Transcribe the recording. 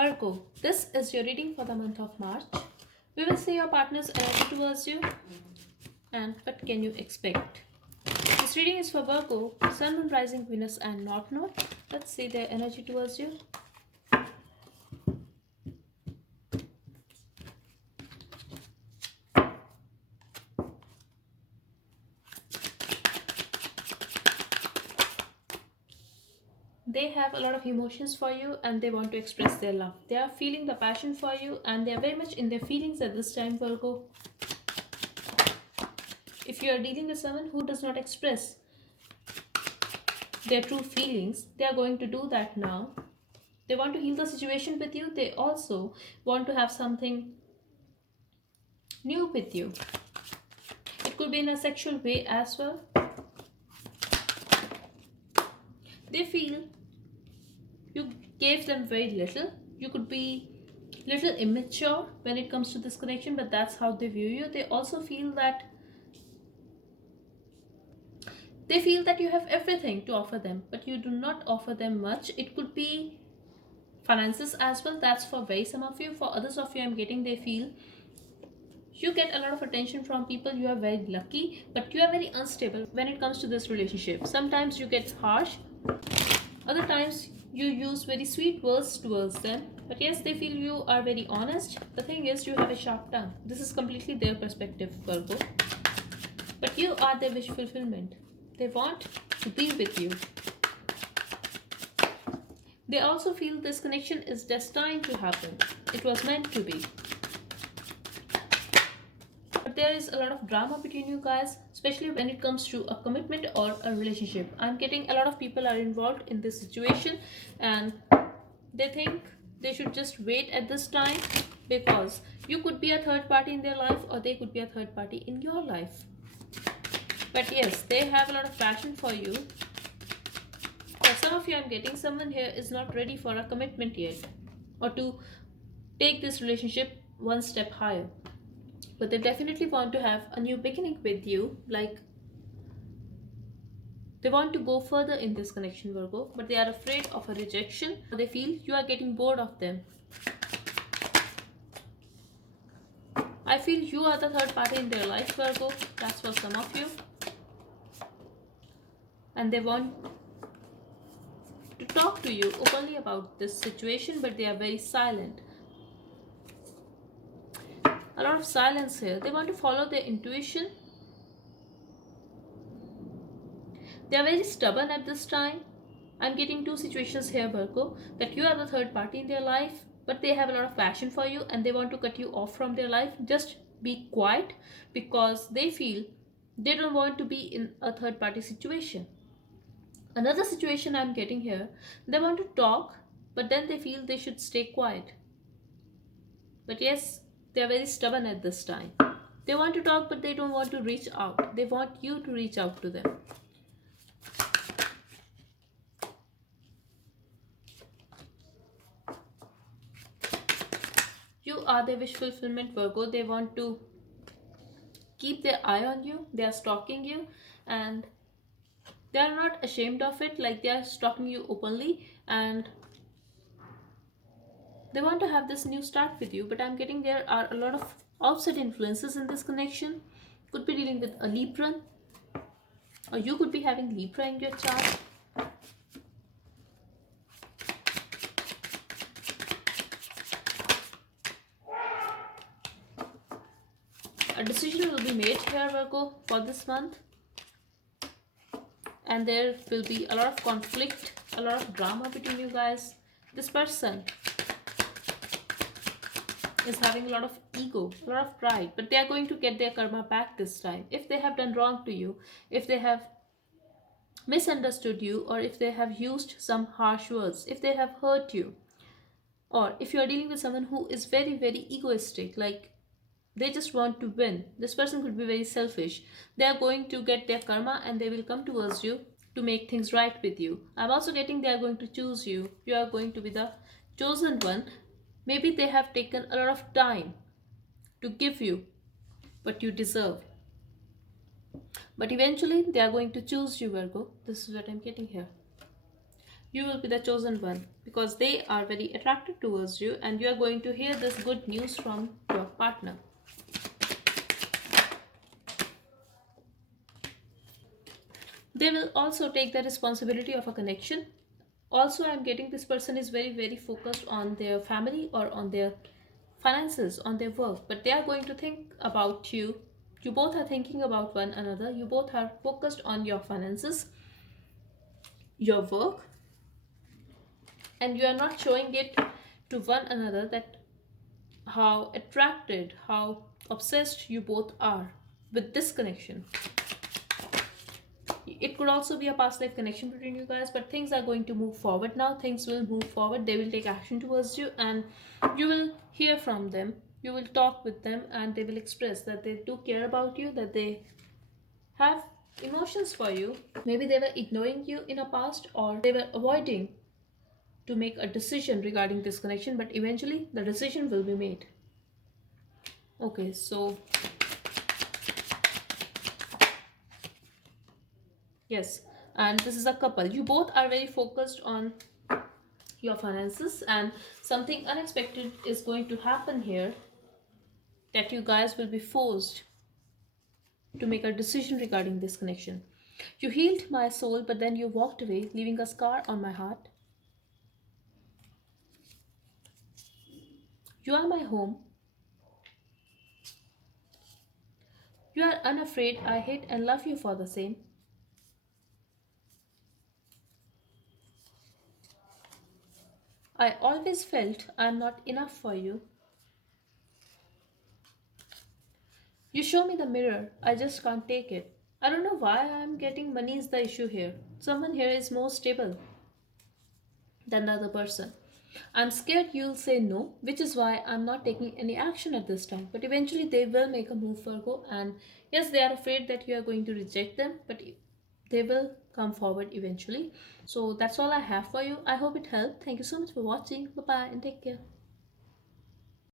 Virgo, this is your reading for the month of March. We will see your partner's energy towards you and what can you expect. This reading is for Virgo, Sun, Moon, Rising, Venus and North Node. Let's see their energy towards you. They have a lot of emotions for you and they want to express their love. They are feeling the passion for you and they are very much in their feelings at this time, Virgo. If you are dealing with someone who does not express their true feelings, they are going to do that now. They want to heal the situation with you. They also want to have something new with you. It could be in a sexual way as well. They feel you gave them very little. You could be little immature when it comes to this connection, but that's how they view you. They also feel that you have everything to offer them, but you do not offer them much. It could be finances as well. That's for very some of you. For others of you, I'm getting they feel you get a lot of attention from people. You are very lucky, but you are very unstable when it comes to this relationship. Sometimes you get harsh, other times you use very sweet words towards them, but yes, they feel you are very honest. The thing is, you have a sharp tongue. This is completely their perspective, Virgo, but you are their wish fulfillment. They want to be with you. They also feel this connection is destined to happen. It was meant to be. But there is a lot of drama between you guys, especially when it comes to a commitment or a relationship. I'm getting a lot of people are involved in this situation and they think they should just wait at this time because you could be a third party in their life or they could be a third party in your life. But yes, they have a lot of passion for you. For some of you, I'm getting someone here is not ready for a commitment yet or to take this relationship one step higher. But they definitely want to have a new beginning with you. Like, they want to go further in this connection, Virgo, but they are afraid of a rejection. They feel you are getting bored of them. I feel you are the third party in their life, Virgo. That's for some of you. And they want to talk to you openly about this situation, but they are very silent. A lot of silence here. They want to follow their intuition. They are very stubborn at this time. I'm getting two situations here, Virgo, that you are the third party in their life, but they have a lot of passion for you and they want to cut you off from their life. Just be quiet because they feel they don't want to be in a third party situation. Another situation I'm getting here, they want to talk, but then they feel they should stay quiet. But yes, they are very stubborn at this time. They want to talk, but they don't want to reach out. They want you to reach out to them. You are their wish fulfillment, Virgo. They want to keep their eye on you. They are stalking you and they are not ashamed of it. Like, they are stalking you openly and they want to have this new start with you. But I'm getting there are a lot of outside influences in this connection. Could be dealing with a Libra, or you could be having Libra in your chart. A decision will be made here, Virgo, for this month. And there will be a lot of conflict, a lot of drama between you guys. This person is having a lot of ego, a lot of pride, but they are going to get their karma back this time. If they have done wrong to you, if they have misunderstood you, or if they have used some harsh words, if they have hurt you, or if you are dealing with someone who is very, very egoistic, like they just want to win. This person could be very selfish. They are going to get their karma and they will come towards you to make things right with you. I'm also getting they are going to choose you. You are going to be the chosen one. Maybe they have taken a lot of time to give you what you deserve. But eventually they are going to choose you, Virgo. This is what I'm getting here. You will be the chosen one because they are very attracted towards you, and you are going to hear this good news from your partner. They will also take the responsibility of a connection. Also, I'm getting this person is very, very focused on their family or on their finances, on their work, but they are going to think about you. You both are thinking about one another. You both are focused on your finances, your work, and you are not showing it to one another that how attracted, how obsessed you both are with this connection. It could also be a past life connection between you guys, but things are going to move forward now. Things will move forward. They will take action towards you, and you will hear from them. You will talk with them, and they will express that they do care about you, that they have emotions for you. Maybe they were ignoring you in a past, or they were avoiding to make a decision regarding this connection, but eventually the decision will be made. Okay, so yes, and this is a couple. You both are very focused on your finances, and something unexpected is going to happen here, that you guys will be forced to make a decision regarding this connection. You healed my soul, but then you walked away, leaving a scar on my heart. You are my home. You are unafraid. I hate and love you for the same. I always felt I'm not enough for you. You show me the mirror. I just can't take it. I don't know why I'm getting money is the issue here. Someone here is more stable than the other person. I'm scared you'll say no, which is why I'm not taking any action at this time. But eventually they will make a move, Virgo, and yes, they are afraid that you are going to reject them, but they will come forward eventually. So that's all I have for you. I hope it helped. Thank you so much for watching. Bye bye and take care.